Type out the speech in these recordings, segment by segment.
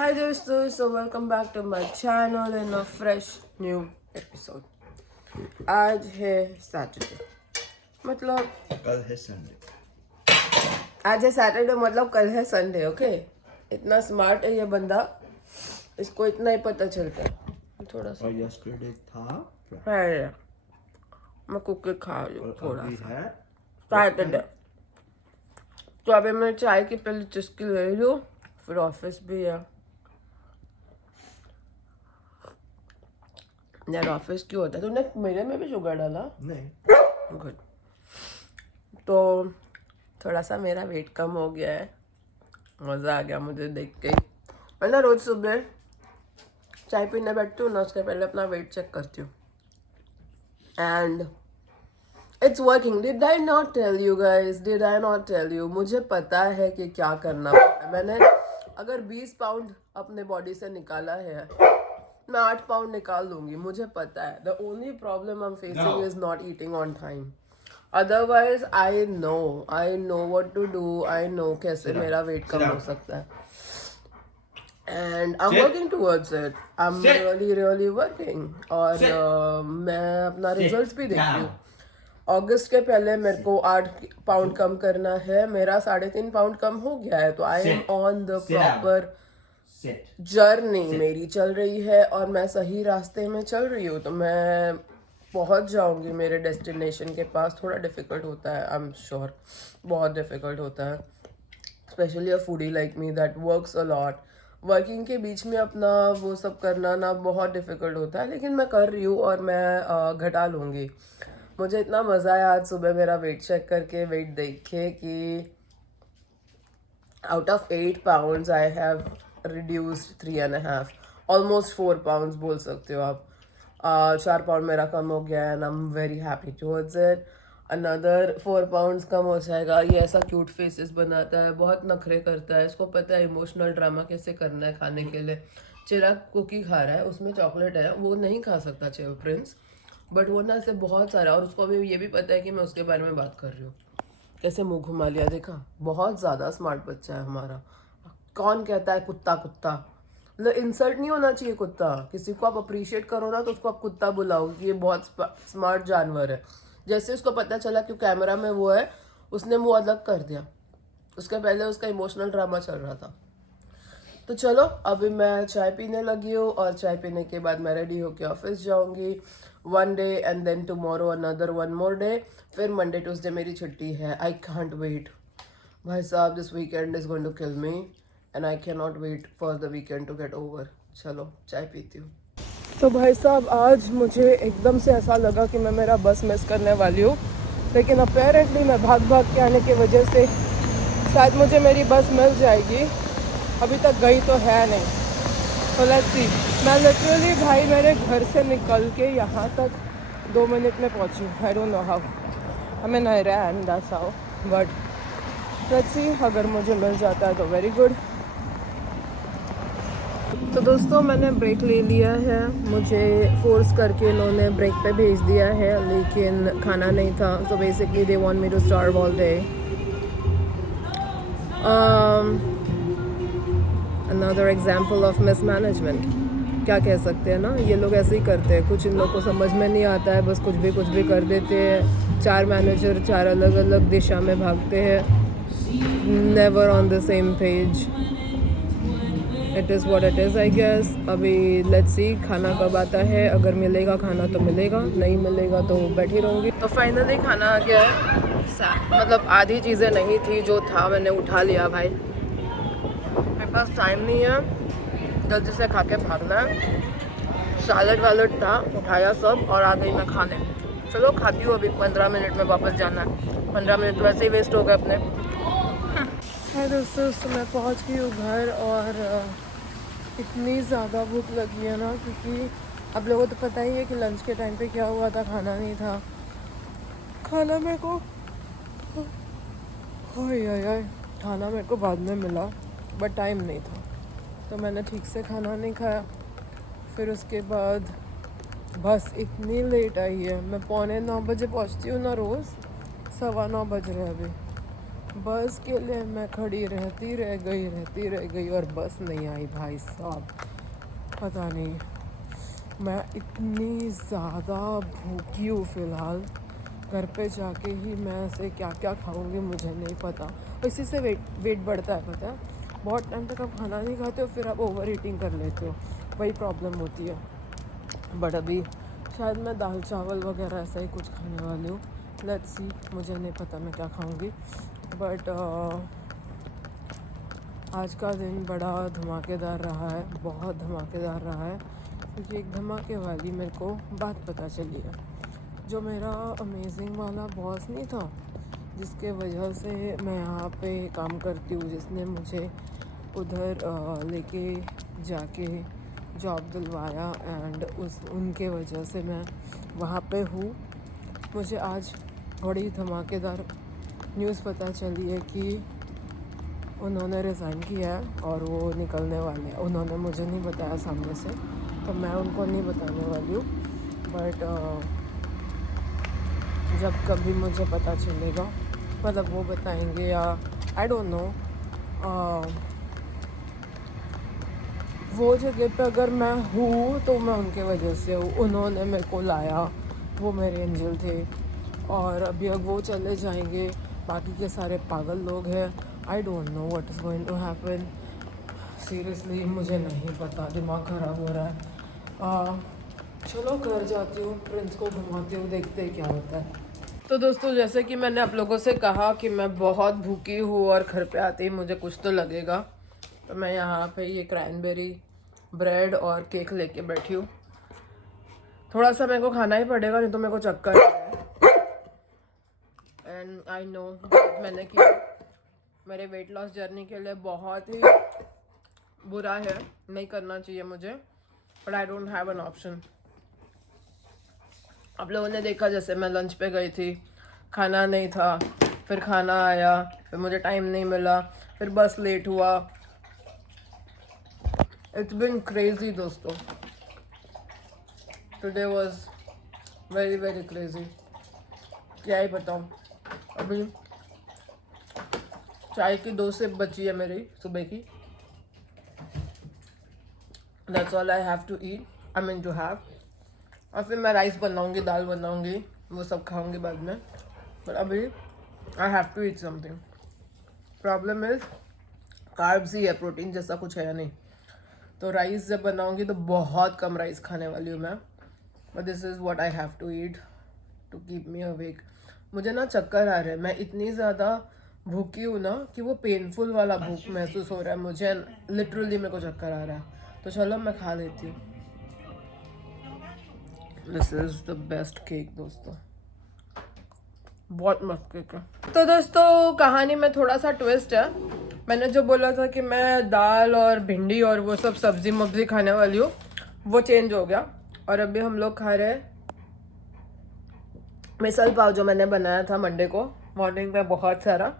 Hi दोस्तों, so welcome back to my channel in a fresh new episode. आज है Saturday, मतलब कल है संडे। आज है सैटरडे मतलब कल है संडे। ओके, इतना स्मार्ट है ये बंदा, इसको इतना ही पता चलता है। थोड़ा सा और यस्टरडे था है, मैं कुकर खा लूँ और थोड़ा अभी सा। है सैटरडे तो अभी मैं चाय की पहले चुस्की ले लूँ, फिर ऑफिस भी है यार। ऑफिस क्यों होता है? तूने मेरे में भी शुगर डाला? नहीं। गुड। तो थोड़ा सा मेरा वेट कम हो गया है, मज़ा आ गया मुझे देख के। मैं ना रोज़ सुबह चाय पीने बैठती हूँ ना, उसके पहले अपना वेट चेक करती हूँ and it's working. Did I not tell you guys? Did I not tell you? मुझे पता है कि क्या करना है। मैंने अगर 20 पाउंड अपने बॉडी से निकाला है, मैं 8 पाउंड निकाल दूंगी, मुझे पता है। The only problem I am facing is not eating on time. Otherwise I know what to do. I know कैसे मेरा वेट कम हो सकता है and I am working towards it. I am really working. और मैं अपना रिजल्ट्स भी देखती हूँ। अगस्त के पहले मेरे को 8 पाउंड कम करना है, मेरा 3.5 पाउंड कम हो गया है। तो I am on the proper journey, मेरी चल रही है और मैं सही रास्ते में चल रही हूँ। तो मैं पहुँच जाऊँगी मेरे डेस्टिनेशन के पास। थोड़ा डिफ़िकल्ट होता है, आई एम श्योर, बहुत डिफ़िकल्ट होता है, specially a foodie like me that works a lot. Working के बीच में अपना वो सब करना ना बहुत डिफ़िकल्ट होता है, लेकिन मैं कर रही हूँ और मैं घटा लूँगी। मुझे इतना मज़ा आया आज सुबह मेरा वेट चेक करके, वेट देखे कि out of 8 pounds I have reduced 3.5, almost 4 pounds बोल सकते हो आप। 4 पाउंड मेरा कम हो गया है and I'm very happy towards it. Another 4 pounds कम हो जाएगा। ये ऐसा क्यूट फेसेस बनाता है, बहुत नखरे करता है, इसको पता है इमोशनल ड्रामा कैसे करना है खाने के लिए। चिराग कुकी खा रहा है, उसमें चॉकलेट है, वो नहीं खा सकता चिव प्रिंस, बट वो ना ऐसे बहुत सारा। और उसको अभी ये भी पता है कि मैं उसके बारे में बात कर रही हूँ। कैसे मुंह घुमा लिया, देखा? बहुत ज़्यादा स्मार्ट बच्चा है हमारा। कौन कहता है कुत्ता कुत्ता? मतलब इंसल्ट नहीं होना चाहिए कुत्ता। किसी को आप अप्रिशिएट करो ना तो उसको आप कुत्ता बुलाओ कि ये बहुत स्मार्ट जानवर है। जैसे उसको पता चला कि कैमरा में वो है, उसने मुंह अलग कर दिया। उसके पहले उसका इमोशनल ड्रामा चल रहा था। तो चलो अभी मैं चाय पीने लगी हूँ और चाय पीने के बाद मैं रेडी होके ऑफिस जाऊँगी। 1 day and then tomorrow another 1 more day, फिर मंडे ट्यूसडे मेरी छुट्टी है। आई कांट वेट भाई साहब, this weekend is going to kill me and I can not wait for the weekend to get over. चलो चाय पीती हूँ। तो भाई साहब आज मुझे एकदम से ऐसा लगा कि मैं मेरा बस मिस करने वाली हूँ, लेकिन अपेरेंटली मैं भाग भाग के आने की वजह से शायद मुझे मेरी बस मिल जाएगी। अभी तक गई तो है नहीं, तो लेट्स सी। मैं लिटरली भाई मेरे घर से निकल के यहाँ तक 2 मिनट में पहुँची। आई डोंट नो हाउ, हमें नहीं रहा and that's how, but let's see. अगर मुझे मिल जाता है तो वेरी गुड। तो दोस्तों मैंने ब्रेक ले लिया है, मुझे फोर्स करके इन्होंने ब्रेक पे भेज दिया है, लेकिन खाना नहीं था। So basically they want me to starve all day. Another example of mismanagement, क्या कह सकते हैं ना। ये लोग ऐसे ही करते हैं, कुछ इन लोग को समझ में नहीं आता है, बस कुछ भी कर देते हैं। 4 मैनेजर 4 अलग अलग दिशा में भागते हैं, never on the same page. It is what it is I guess. अभी लेट्स सी खाना कब आता है। अगर मिलेगा खाना तो मिलेगा, नहीं मिलेगा तो बैठी रहूँगी। तो फाइनली खाना आ गया है। मतलब आधी चीज़ें नहीं थी, जो था मैंने उठा लिया भाई। मेरे पास टाइम नहीं है, जल्दी से खा के भागना है। सैलड वैलड था, उठाया सब और आ गई मैं खाने। चलो खाती हूँ, अभी 15 मिनट में वापस जाना है। 15 मिनट तो वैसे ही वेस्ट हो गए अपने। हाय दोस्तों, मैं पहुँच गई हूँ घर और इतनी ज़्यादा भूख लगी है ना, क्योंकि आप लोगों को तो पता ही है कि लंच के टाइम पे क्या हुआ था। खाना नहीं था, खाना मेरे को खाना मेरे को बाद में मिला, बट टाइम नहीं था, तो मैंने ठीक से खाना नहीं खाया। फिर उसके बाद बस इतनी लेट आई है। मैं 8:45 बजे पहुंचती हूँ ना रोज़, 9:15 बज रहे हैं अभी। बस के लिए मैं खड़ी रहती रह गई और बस नहीं आई भाई साहब। पता नहीं, मैं इतनी ज़्यादा भूखी हूँ फ़िलहाल। घर पे जाके ही मैं ऐसे क्या क्या खाऊंगी मुझे नहीं पता। इसी से वेट बढ़ता है, पता है। बहुत टाइम तक आप खाना नहीं खाते हो, फिर आप ओवर ईटिंग कर लेते हो, वही प्रॉब्लम होती है। बट अभी शायद मैं दाल चावल वगैरह ऐसा ही कुछ खाने वाली हूँ। लेट्स सी, मुझे नहीं पता मैं क्या खाऊंगी। बट आज का दिन बड़ा धमाकेदार रहा है, बहुत धमाकेदार रहा है। क्योंकि एक धमाके वाली मेरे को बात पता चली है। जो मेरा अमेजिंग वाला बॉस नहीं था, जिसके वजह से मैं यहाँ पे काम करती हूँ, जिसने मुझे उधर लेके जाके जॉब दिलवाया एंड उनके वजह से मैं वहाँ पे हूँ। मुझे आज बड़ी धमाकेदार न्यूज़ पता चली है कि उन्होंने रिज़ाइन किया है और वो निकलने वाले हैं। उन्होंने मुझे नहीं बताया सामने से, तो मैं उनको नहीं बताने वाली हूँ। बट जब कभी मुझे पता चलेगा, मतलब वो बताएंगे या आई डोंट नो, वो जगह पे अगर मैं हूँ तो मैं उनके वजह से हूँ। उन्होंने मेरे को लाया, वो मेरे एंजल थे। और अभी अब वो चले जाएंगे, बाकी के सारे पागल लोग हैं। I don't know what is going to happen. Seriously मुझे नहीं पता, दिमाग ख़राब हो रहा है। चलो घर जाती हूँ, प्रिंस को घुमाती हूँ, देखते हैं क्या होता है। तो दोस्तों, जैसे कि मैंने आप लोगों से कहा कि मैं बहुत भूखी हूँ और घर पे आते ही मुझे कुछ तो लगेगा, तो मैं यहाँ पे ये क्रैनबेरी ब्रेड और केक लेके बैठी हूँ। थोड़ा सा मेरे को खाना ही पड़ेगा, नहीं तो मेरे को चक्कर एंड आई नो मैंने किया मेरे वेट लॉस जर्नी के लिए बहुत ही बुरा है, नहीं करना चाहिए मुझे, but I don't have an option. आप लोगों ने देखा, जैसे मैं लंच पे गई थी, खाना नहीं था, फिर खाना आया, फिर मुझे टाइम नहीं मिला, फिर बस लेट हुआ। इट्स बिन क्रेजी दोस्तों, today was very very crazy. क्या ही बताऊँ। अभी चाय की 2 सिप बची है मेरी सुबह की। That's all I have to eat, I mean to have. और फिर मैं राइस बनाऊंगी, दाल बनाऊंगी, वो सब खाऊंगी बाद में। बट अभी I have to eat something. Problem is carbs ही है, प्रोटीन जैसा कुछ है नहीं। तो राइस जब बनाऊंगी तो बहुत कम राइस खाने वाली हूँ मैं। But this is what I have to eat to keep me awake. मुझे ना चक्कर आ रहे हैं, मैं इतनी ज़्यादा भूखी हूँ ना कि वो पेनफुल वाला भूख महसूस हो रहा है मुझे। लिटरली मेरे को चक्कर आ रहा है। तो चलो मैं खा लेती हूँ। This is the best cake दोस्तों, बहुत मस्त केक है। तो दोस्तों, कहानी में थोड़ा सा ट्विस्ट है। मैंने जो बोला था कि मैं दाल और भिंडी और वो सब सब्जी मब्जी खाने वाली हूँ, वो चेंज हो गया। और अभी हम लोग खा रहे हैं मिसल पाव, जो मैंने बनाया था मंडे को मॉर्निंग में बहुत सारा।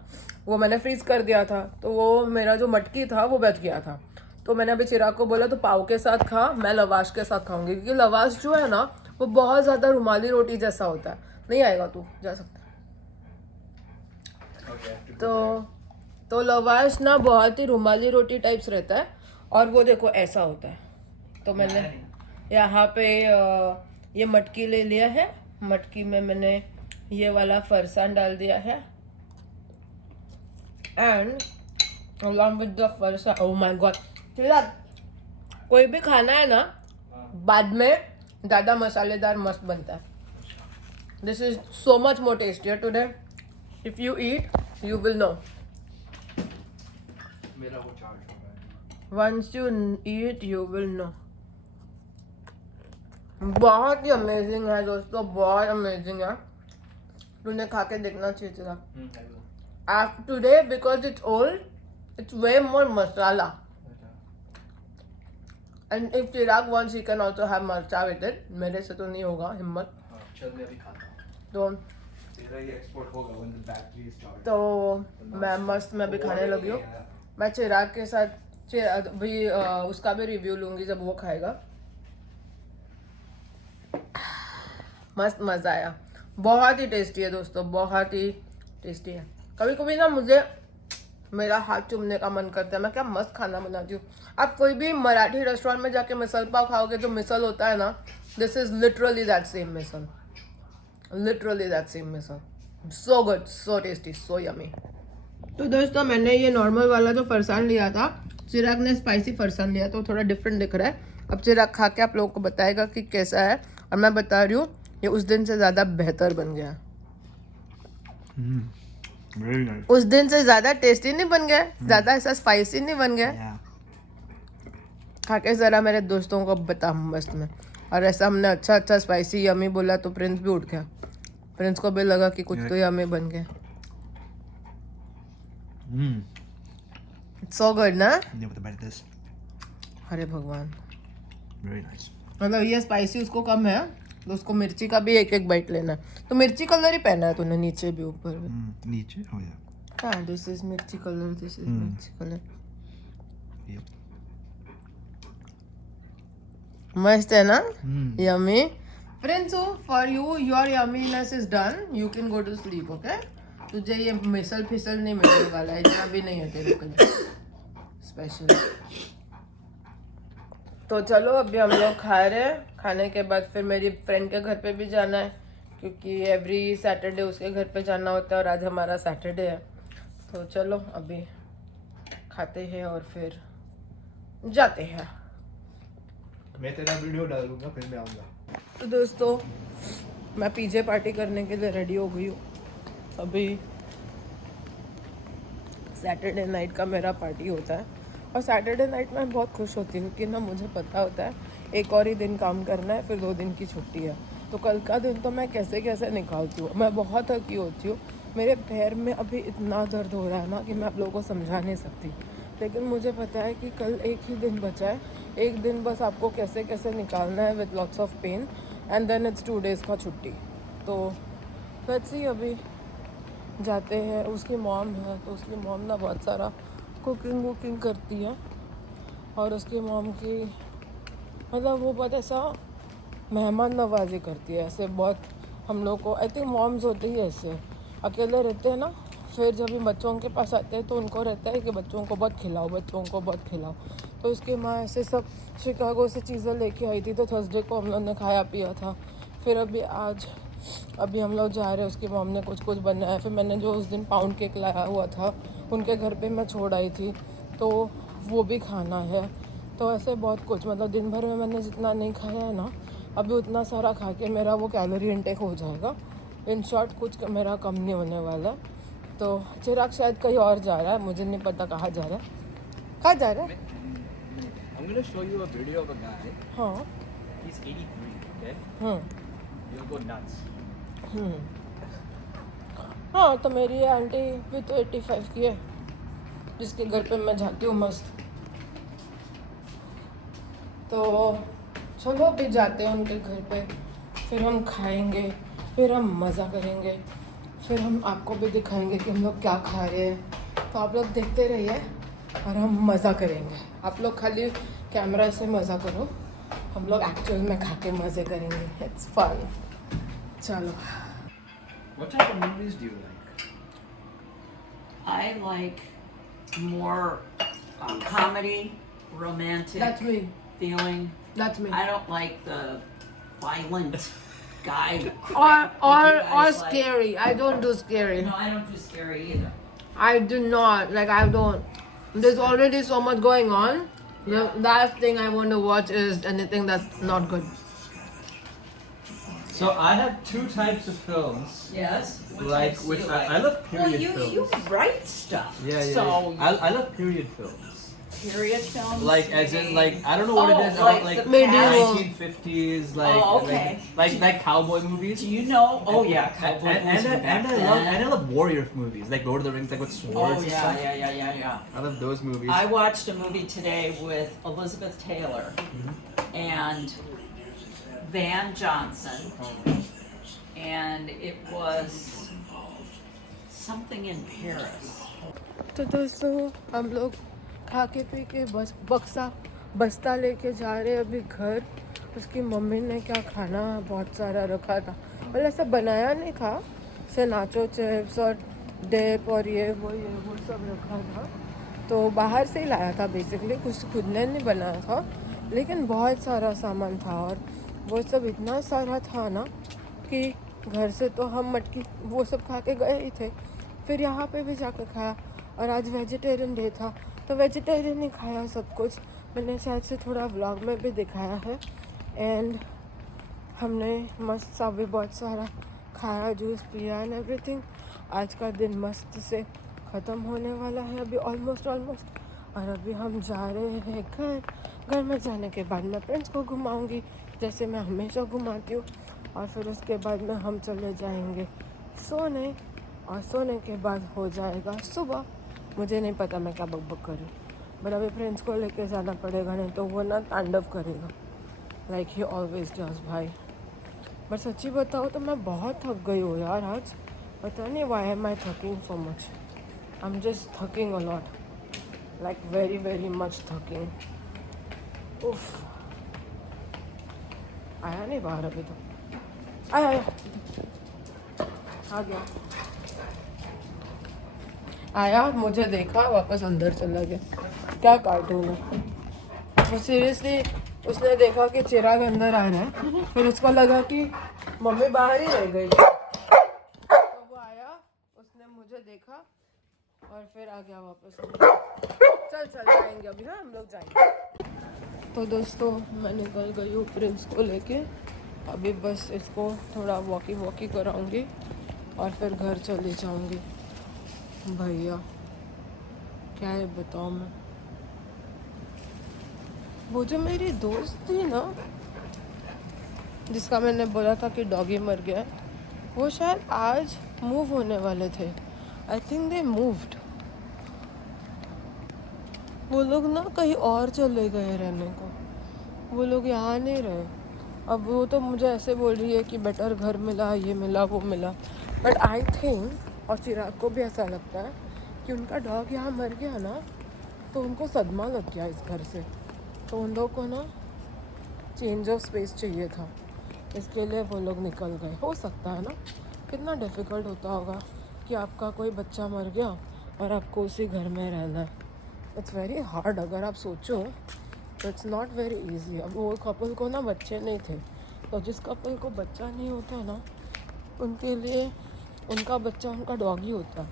वो मैंने फ्रीज कर दिया था, तो वो मेरा जो मटकी था वो बच गया था। तो मैंने अभी चिराग को बोला तो पाव के साथ खा, मैं लवाश के साथ खाऊंगी, क्योंकि लवाश जो है ना वो बहुत ज़्यादा रुमाली रोटी जैसा होता है। नहीं आएगा तू, जा सकता है। तो लवाश ना बहुत ही रुमाली रोटी टाइप्स रहता है, और वो देखो ऐसा होता है। तो मैंने यहाँ पे ये मटकी ले लिया है। मटकी में मैंने ये वाला फरसान डाल दिया है, and along with the farsan, oh my god, कोई भी खाना है ना बाद में ज़्यादा मसालेदार मस्त बनता है। This is so much more tastier today. If you eat you will know. मेरा वो चार्ज हो गया। Once you eat you will know. बहुत ही अमेजिंग है दोस्तों, बहुत अमेजिंग है। तूने खा के देखना चाहिए था today, because it's old, it's way more masala. And if Chirag once he can also have mircha with it. मेरे से तो नहीं होगा हिम्मत। चल मैं भी खाता हूँ। तो तेरा ये एक्सपोर्ट होगा when the battery is charged। तो मैं मस्त मैं भी खाने लगी हूँ। मैं चिराग के साथ भी उसका भी रिव्यू लूँगी जब वो खाएगा। मस्त मज़ा आया, बहुत ही टेस्टी है दोस्तों, बहुत ही टेस्टी है। कभी कभी ना मुझे मेरा हाथ चूमने का मन करता है, मैं क्या मस्त खाना बनाती हूँ। आप कोई भी मराठी रेस्टोरेंट में जाके मिसल पाव खाओगे, जो मिसल होता है ना, this is literally that same misal, literally that same misal, so good, so tasty, so yummy. तो दोस्तों मैंने ये नॉर्मल वाला जो फरसान लिया था, चिराग ने स्पाइसी फरसान लिया, तो थोड़ा डिफरेंट दिख रहा है। अब चिराग खा के आप लोगों को बताएगा कि कैसा है, और मैं बता रही हूँ ये उस दिन से ज़्यादा बेहतर बन गया। Very nice. उस दिन से ज़्यादा टेस्टी नहीं बन गया, ज़्यादा ऐसा स्पाइसी नहीं बन गया। Yeah. खा के ज़रा मेरे दोस्तों को बता मस्त में। और ऐसा हमने अच्छा स्पाइसी यमी बोला तो प्रिंस भी उठ गया, प्रिंस को भी लगा कि कुछ तो यमी बन गया। सो गुड ना। Yeah, with a bite of this. अरे भगवान, Very nice. मतलब ये स्पाइसी उसको कम है तो उसको मिर्ची का भी एक एक बाइट लेना है। तो मिर्ची कलर ही पहना है तूने नीचे भी ऊपर भी। Nietzsche? Oh yeah. हाँ, this is mirchi colour, this is mirchi colour. Yep. मस्त है ना, yummy. Prinsu, for you your yumminess is done, you can go to sleep, okay. तुझे ये मिसल फिसल नहीं मिलने वाला है, इतना भी नहीं है तेरे को स्पेशल। तो चलो अभी हम लोग खा रहे हैं, खाने के बाद फिर मेरी फ्रेंड के घर पे भी जाना है, क्योंकि एवरी सैटरडे उसके घर पे जाना होता है और आज हमारा सैटरडे है। तो चलो अभी खाते हैं और फिर जाते हैं। मैं तेरा वीडियो डालूंगा फिर मैं आऊंगा। तो दोस्तों मैं पीजे पार्टी करने के लिए रेडी हो गई हूँ। अभी सैटरडे नाइट का मेरा पार्टी होता है, और सैटरडे नाइट में बहुत खुश होती हूँ कि ना मुझे पता होता है एक और ही दिन काम करना है, फिर 2 दिन की छुट्टी है। तो कल का दिन तो मैं कैसे कैसे निकालती हूँ। मैं बहुत थकी होती हूँ, मेरे पैर में अभी इतना दर्द हो रहा है ना कि मैं आप लोगों को समझा नहीं सकती। लेकिन मुझे पता है कि कल एक ही दिन बचा है, एक दिन बस आपको कैसे कैसे निकालना है with lots of pain, and then it's 2 days का छुट्टी। तो लेट्स सी, अभी जाते हैं। उसकी मॉम है तो उसकी मॉम ना बहुत सारा कुकिंग करती है, और उसकी मॉम की मतलब वो बहुत ऐसा मेहमान नवाजी करती है, ऐसे बहुत हम लोग को। आई थिंक मॉम्स होते ही ऐसे अकेले रहते हैं ना, फिर जब इन बच्चों के पास आते हैं तो उनको रहता है कि बच्चों को बहुत खिलाओ, बच्चों को बहुत खिलाओ। तो उसकी माँ ऐसे सब शिकागो से चीज़ें लेके आई थी, तो थर्सडे को हम लोग ने खाया पिया था। फिर अभी हम लोग जा रहे हैं, उसकी मॉम ने कुछ बनाया। फिर मैंने जो उस दिन पाउंड केक लाया हुआ था उनके घर पे मैं छोड़ आई थी, तो वो भी खाना है। तो ऐसे बहुत कुछ, मतलब दिन भर में मैंने जितना नहीं खाया है ना, अभी उतना सारा खा के मेरा वो कैलोरी इनटेक हो जाएगा। इन शॉर्ट कुछ मेरा कम नहीं होने वाला। तो चिराग शायद कहीं और जा रहा है, मुझे नहीं पता कहाँ जा रहा है। कहाँ जा रहा है? I'm gonna show you a video of a guy. हाँ। He's 83, okay? You'll go nuts. हाँ, तो मेरी ये आंटी भी तो 85 की है, जिसके घर पे मैं जाती हूँ मस्त। तो चलो अभी जाते हैं उनके घर पे, फिर हम खाएंगे, फिर हम मज़ा करेंगे, फिर हम आपको भी दिखाएंगे कि हम लोग क्या खा रहे हैं। तो आप लोग देखते रहिए और हम मज़ा करेंगे। आप लोग खाली कैमरा से मज़ा करो, हम लोग एक्चुअल में खा के मज़े करेंगे। It's fun. चलो। What type of movies do you like? I like more comedy, romantic That's me. feeling. That's me. I don't like the violent guy. Or You guys like- scary. I don't do scary. No, I don't do scary either. I do not. Like, I don't. There's already so much going on. The last thing I want to watch is anything that's not good. So I have 2 types of films. Yes. Like which I love period Well, you films. write stuff. Yeah. So I love period films. period films. Like as in like I don't know what it Oh, is. like Like the Medieval. 1950s. Like Oh, okay. like cowboy movies. Do you know? Oh yeah, cowboy And movies from back then. I love warrior movies like Lord of the Rings, like with swords Oh and yeah, stuff. yeah. I love those movies. I watched a movie today with Elizabeth Taylor and Van Johnson, and it was something in Paris. तो दोस्तों हम लोग खा के P के बस्ता लेके जा रहे हैं अभी घर। उसकी मम्मी ने क्या खाना बहुत सारा रखा था, मतलब ऐसा बनाया नहीं था, से नाचो चिप्स और डिप और ये वो सब रखा था। तो बाहर से ही लाया था बेसिकली, कुछ खुद ने नहीं बनाया था, लेकिन बहुत सारा सामान था और वो सब इतना सारा था ना कि घर से तो हम मटकी वो सब खा के गए ही थे, फिर यहाँ पे भी जाकर खाया। और आज वेजिटेरियन डे था तो वेजिटेरियन ही खाया सब कुछ। मैंने शायद से थोड़ा व्लॉग में भी दिखाया है। एंड हमने मस्त सा भी बहुत सारा खाया, जूस पिया एंड एवरीथिंग। आज का दिन मस्त से ख़त्म होने वाला है अभी ऑलमोस्ट। और अभी हम जा रहे हैं घर में जाने के बाद मैं फ्रेंड्स को घुमाऊंगी जैसे मैं हमेशा घुमाती हूँ। और फिर उसके बाद में हम चले जाएंगे सोने, और सोने के बाद हो जाएगा सुबह। मुझे नहीं पता मैं क्या बक करूँ, बट अभी फ्रेंड्स को लेके जाना पड़ेगा, नहीं तो वो ना तांडव करेगा लाइक ही ऑलवेज डज भाई। बट सच्ची बताओ तो मैं बहुत थक गई हूँ यार आज, पता नहीं वाई एम आई थकिंग so much. I am just थकिंग a lot, like very much थकिंग। उफ, आया नहीं बाहर अभी तो, आया आ गया, आया मुझे देखा वापस अंदर चला गया। क्या कार्टून है वो, सीरियसली उसने देखा कि चिराग अंदर आ रहा है, फिर उसको लगा कि मम्मी बाहर ही रह गई, तो वो आया, उसने मुझे देखा और फिर आ गया वापस। चल जाएंगे अभी, हाँ हम लोग जाएंगे। तो दोस्तों मैं निकल गई हूँ प्रिंस को लेके, अभी बस इसको थोड़ा वॉकी कराऊंगी और फिर घर चली जाऊंगी। भैया क्या है बताऊँ मैं, वो जो मेरी दोस्त थी ना जिसका मैंने बोला था कि डॉगी मर गया, वो शायद आज मूव होने वाले थे। आई थिंक दे मूव्ड, वो लोग ना कहीं और चले गए रहने को, वो लोग यहाँ नहीं रहे। अब वो तो मुझे ऐसे बोल रही है कि बेटर घर मिला, ये मिला वो मिला, बट आई थिंक, और चिराग को भी ऐसा लगता है कि उनका डॉग यहाँ मर गया ना तो उनको सदमा लग गया इस घर से, तो उन लोगों को ना चेंज ऑफ स्पेस चाहिए था, इसके लिए वो लोग निकल गए। हो सकता है ना, कितना डिफ़िकल्ट होता होगा कि आपका कोई बच्चा मर गया और आपको उसी घर में रहना है। इट्स वेरी हार्ड, अगर आप सोचो तो इट्स नॉट वेरी इजी। अब वो कपल को ना बच्चे नहीं थे, तो जिस कपल को बच्चा नहीं होता ना उनके लिए उनका बच्चा उनका डॉग ही होता है।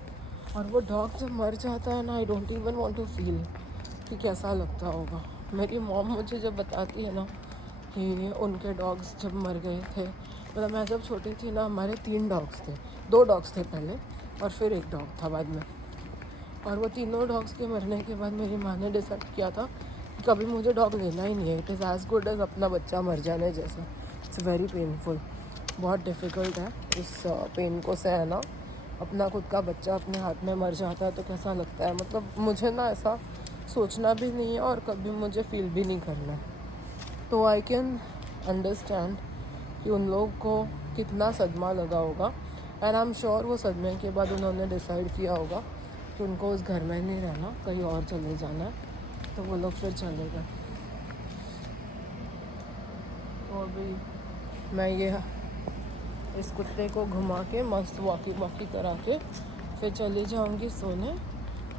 और वो डॉग जब मर जाता है ना, I don't even want to feel कि कैसा लगता होगा। मेरी मॉम मुझे जब बताती है ना कि उनके डॉग्स जब मर गए थे, मतलब मैं जब छोटी थी ना, हमारे 3 डॉग्स थे, 2 डॉग्स थे पहले और फिर 1 डॉग था बाद में। और वो तीनों डॉग्स के मरने के बाद मेरी माँ ने डिसाइड किया था कि कभी मुझे डॉग लेना ही नहीं है। It is as good as अपना बच्चा मर जाने जैसा। इट्स वेरी पेनफुल, बहुत डिफ़िकल्ट है इस पेन को सहना। अपना खुद का बच्चा अपने हाथ में मर जाता है तो कैसा लगता है, मतलब मुझे ना ऐसा सोचना भी नहीं है और कभी मुझे फील भी नहीं करना है। तो आई कैन अंडरस्टैंड कि उन लोग को कितना सदमा लगा होगा। एंड आई एम श्योर वो सदमे के बाद उन्होंने डिसाइड किया होगा कि उनको उस घर में नहीं रहना, कहीं और चले जाना है, तो वो लोग फिर चले गए। तो अभी मैं ये इस कुत्ते को घुमा के मस्त वॉकी करा के फिर चली जाऊंगी सोने।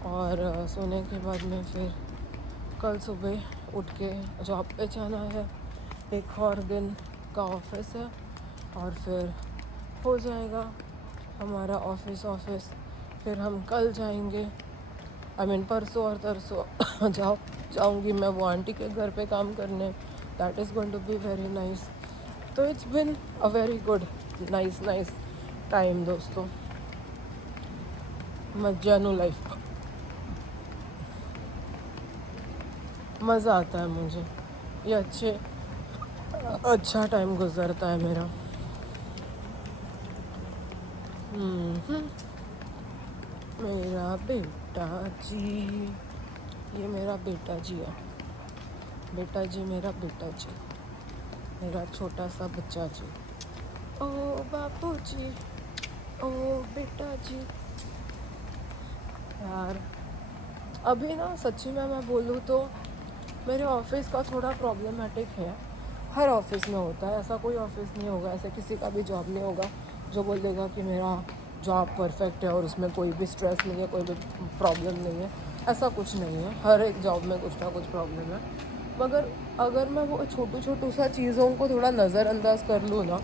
और सोने के बाद में फिर कल सुबह उठ के जॉब पे जाना है, एक और दिन का ऑफिस है और फिर हो जाएगा हमारा ऑफिस। फिर हम कल जाएंगे, आई मीन परसों और तरसों जाऊंगी मैं वो आंटी के घर पे काम करने। That is going to be very nice. तो it's been a very good nice time दोस्तों, मजानु लाइफ का मज़ा आता है मुझे, ये अच्छा टाइम गुजरता है मेरा। मेरा बेटा जी, ये मेरा बेटा जी है, बेटा जी मेरा बेटा जी, मेरा छोटा सा बच्चा जी। ओ बापू जी, ओ बेटा जी। यार अभी ना सच्ची में मैं बोलूँ तो मेरे ऑफिस का थोड़ा प्रॉब्लमेटिक है। हर ऑफिस में होता है ऐसा, कोई ऑफिस नहीं होगा ऐसे, किसी का भी जॉब नहीं होगा जो बोलेगा कि मेरा जॉब परफेक्ट है और उसमें कोई भी स्ट्रेस नहीं है, कोई भी प्रॉब्लम नहीं है, ऐसा कुछ नहीं है। हर एक जॉब में कुछ ना कुछ प्रॉब्लम है, मगर अगर मैं वो छोटू सा चीज़ों को थोड़ा नज़रअंदाज कर लूँ ना,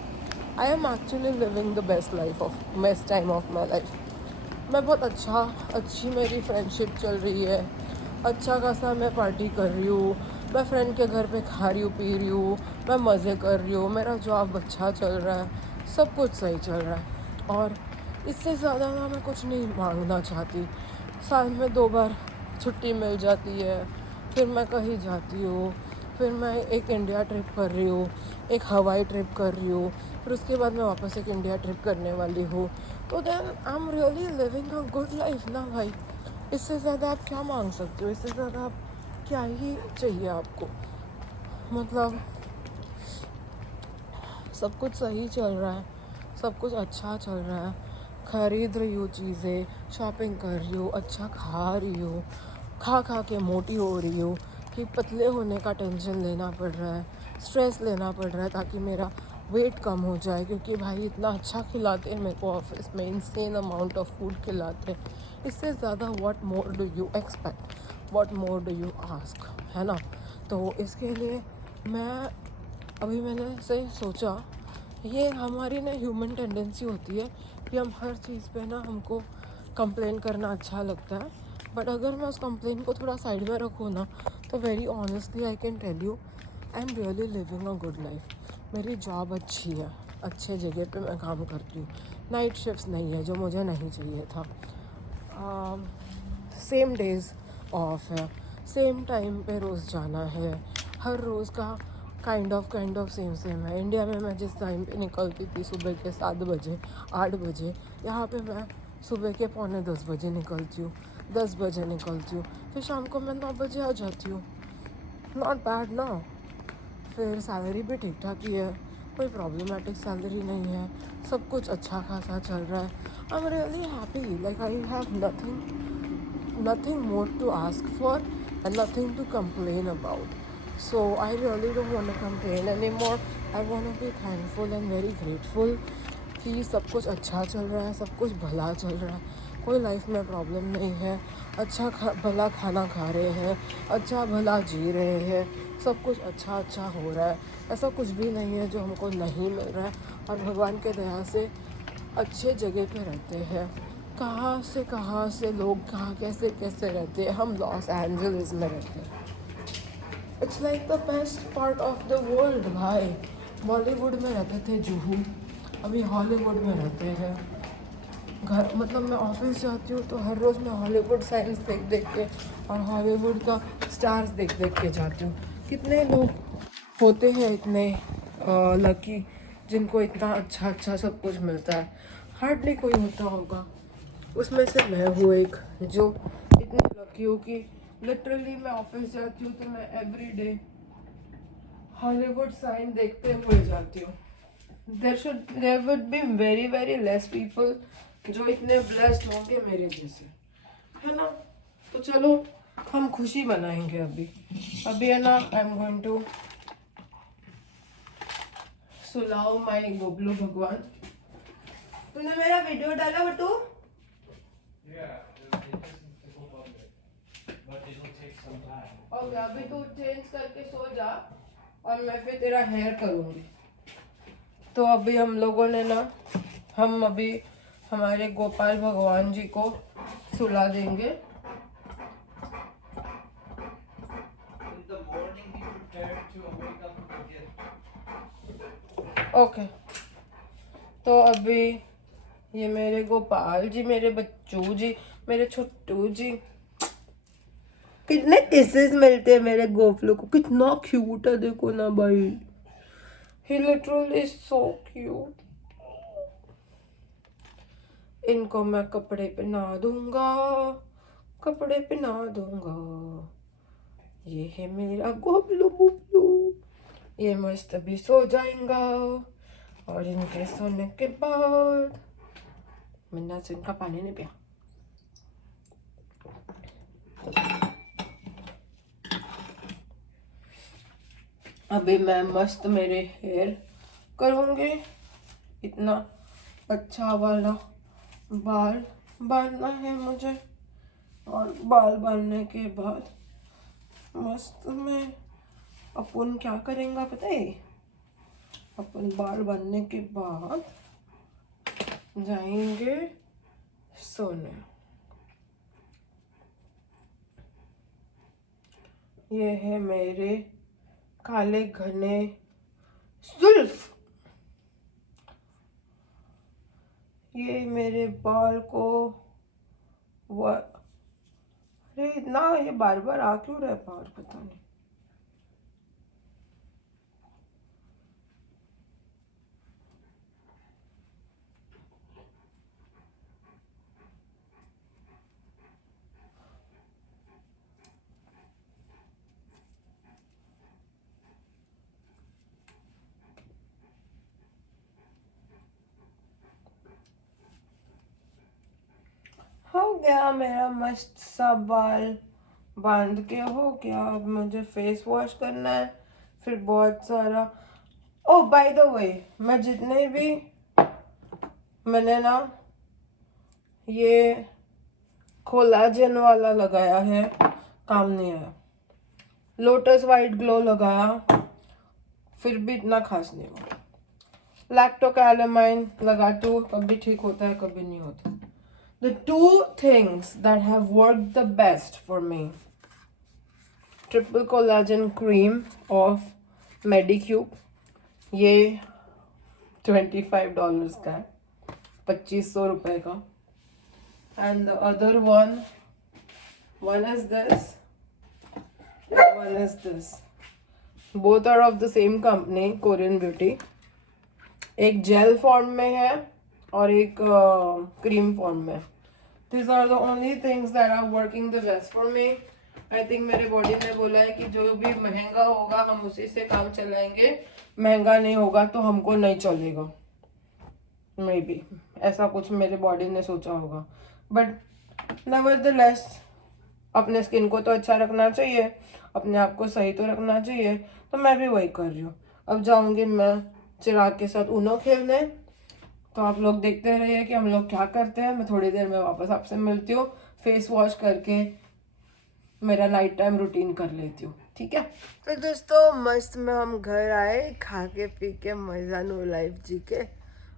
I am actually living the best time of my life. मैं बहुत अच्छी मेरी फ्रेंडशिप चल रही है, अच्छा खासा मैं पार्टी कर रही हूँ, मैं फ्रेंड के घर पे खा रही हूँ, पी रही हूँ, मैं मज़े कर रही हूँ, मेरा जॉब अच्छा चल रहा है, सब कुछ सही चल रहा है। और इससे ज़्यादा ना मैं कुछ नहीं मांगना चाहती। साल में 2 बार छुट्टी मिल जाती है, फिर मैं कहीं जाती हूँ, फिर मैं एक इंडिया ट्रिप कर रही हूँ, एक हवाई ट्रिप कर रही हूँ, फिर उसके बाद मैं वापस एक इंडिया ट्रिप करने वाली हूँ। तो then I am really living a good life ना भाई। इससे ज़्यादा आप क्या मांग सकते हो? इससे ज़्यादा आप क्या ही चाहिए आपको? मतलब सब कुछ सही चल रहा है, सब कुछ अच्छा चल रहा है, खरीद रही हूँ चीज़ें, शॉपिंग कर रही हूँ, अच्छा खा रही हूँ, खा के मोटी हो रही हूँ कि पतले होने का टेंशन लेना पड़ रहा है, स्ट्रेस लेना पड़ रहा है ताकि मेरा वेट कम हो जाए, क्योंकि भाई इतना अच्छा खिलाते हैं मेरे को ऑफिस में, इंसेन अमाउंट ऑफ फूड खिलाते हैं। इससे ज़्यादा what more do you expect, what more do you ask, है ना? तो इसके लिए मैंने से सोचा, ये हमारी ना ह्यूमन टेंडेंसी होती है कि हम हर चीज़ पे ना हमको कंप्लेन करना अच्छा लगता है। बट अगर मैं उस कंप्लेन को थोड़ा साइड में रखूँ ना, तो very honestly I can tell you I am really living a good life. मेरी जॉब अच्छी है, अच्छे जगह पे मैं काम करती हूँ, नाइट शिफ्ट्स नहीं है जो मुझे नहीं चाहिए था, सेम डेज़ ऑफ है, सेम टाइम पे रोज़ जाना है, हर रोज़ का काइंड ऑफ सेम है। इंडिया में मैं जिस टाइम पे निकलती थी सुबह के 7 बजे 8 बजे, यहाँ पे मैं सुबह के 9:45 बजे निकलती हूँ, 10 बजे निकलती हूँ, फिर शाम को मैं 9 बजे आ जाती हूँ। नॉट बैड ना। फिर सैलरी भी ठीक ठाक ही है, कोई प्रॉब्लमेटिक सैलरी नहीं है, सब कुछ अच्छा खासा चल रहा है। I am really happy, like I have nothing more to ask for and nothing to complain about. So I really don't want to complain anymore. I want to be thankful and very grateful कि सब कुछ अच्छा चल रहा है, सब कुछ भला चल रहा है, कोई लाइफ में प्रॉब्लम नहीं है, भला खाना खा रहे हैं, अच्छा भला जी रहे हैं, सब कुछ अच्छा हो रहा है। ऐसा कुछ भी नहीं है जो हमको नहीं मिल रहा है, और भगवान के दया से अच्छे जगह पे रहते हैं। कहाँ से लोग कहाँ कैसे रहते हैं। हम लॉस एंजलिस में रहते हैं। It's like the best part of the world भाई। बॉलीवुड में रहते थे जुहू, अभी हॉलीवुड में रहते हैं। घर मतलब मैं ऑफिस जाती हूँ तो हर रोज़ मैं हॉलीवुड साइंस देख के और हॉलीवुड का स्टार्स देख के जाती हूँ। कितने लोग होते हैं इतने लकी जिनको इतना अच्छा सब कुछ मिलता है? हार्डली कोई होता होगा। उसमें से मैं हूँ एक जो इतनी लकी हूँ कि लिटरली मैं ऑफिस जाती हूँ तो मैं एवरी डे हॉलीवुड साइन देखते हुए जाती हूँ। There would be very less people जो इतने ब्लेस्ड होंगे मेरे जैसे, है ना? तो चलो हम खुशी मनाएंगे। अभी है ना, आई एम गोइंग टू सुलाओ माई गोबलू भगवान। तूने मेरा वीडियो डाला बटू? ओके, अभी तू चेंज करके सो जा और मैं फिर तेरा हेयर करूँगी। तो अभी हम लोगों ने ना, हम अभी हमारे गोपाल भगवान जी को सुला देंगे। ओके, तो अभी ये मेरे गोपाल जी, मेरे बच्चू जी, मेरे छोटू जी, कितने किसेस मिलते हैं मेरे गोपलू को, कितना क्यूट है देखो ना भाई। ही लिटरली इज सो क्यूट। इनको मैं कपड़े पहना दूंगा। ये है मेरा गोपलू बुबलू, ये मस्त भी सो जाएगा। और इनके सोने के बाद मैंने से इनका पानी नहीं पिया। अभी मैं मस्त मेरे हेयर करूँगी, इतना अच्छा वाला बाल बांधना है मुझे, और बाल बांधने के बाद मस्त में अपन क्या करेंगे पता है? अपन बाल बांधने के बाद जाएंगे सोने। ये है मेरे काले घने जुल्फ, ये मेरे बाल को अरे इतना ये बार बार आ क्यों रहा है बाल, पता नहीं। हो गया मेरा मस्त सा बाल बांध के हो गया। अब मुझे फेस वॉश करना है, फिर बहुत सारा। ओ बाय द वे, मैं जितने भी मैंने ना ये कोलाजन वाला लगाया है, काम नहीं आया। लोटस वाइट ग्लो लगाया, फिर भी इतना खास नहीं हुआ। लैक्टोकैलामाइन लगाती हूँ, कभी ठीक होता है कभी नहीं होता। The two things that have worked the best for me: triple collagen cream of Medicube, ये $25 का है, 2500 रुपए का। And the other one is this, one is this. Both are of the same company, Korean Beauty. एक jail form में है और एक क्रीम फॉर्म में। These are the only things that are working the best for me. I think मेरे body ने बोला है कि जो भी महंगा होगा हम उसी से काम चलाएंगे, महंगा नहीं होगा तो हमको नहीं चलेगा। मे बी ऐसा कुछ मेरे बॉडी ने सोचा होगा, बट नेवरदलेस अपने स्किन को तो अच्छा रखना चाहिए, अपने आप को सही तो रखना चाहिए, तो मैं भी वही कर रही हूँ। अब जाऊँगी मैं चिराग के साथ ऊनो खेलने, तो आप लोग देखते रहिए कि हम लोग क्या करते हैं। मैं थोड़ी देर में वापस आपसे मिलती हूँ, फेस वॉश करके मेरा नाइट टाइम रूटीन कर लेती हूँ, ठीक है। तो दोस्तों मस्त में हम घर आए, खा के पी के मजा नो लाइफ जी के,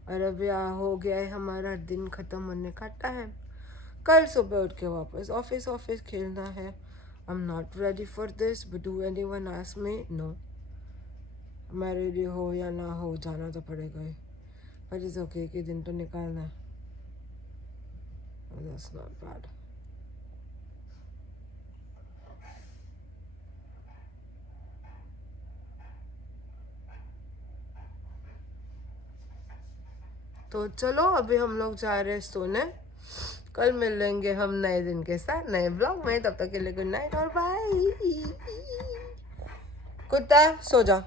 और अभी हो गया है हमारा दिन खत्म होने का टाइम। कल सुबह उठ के वापस ऑफिस खेलना है। I am not ready for this, but do anyone ask me? No. मैं रेडी हो या ना हो, जाना तो पड़ेगा ही, बट इट्स ओके कि दिन तो निकालना है। That's not bad. तो चलो अभी हम लोग जा रहे हैं सोने। कल मिल लेंगे हम नए दिन के साथ, नए ब्लॉग में। तब तक के लिए गुड नाइट और बाय। कुत्ता सो जा।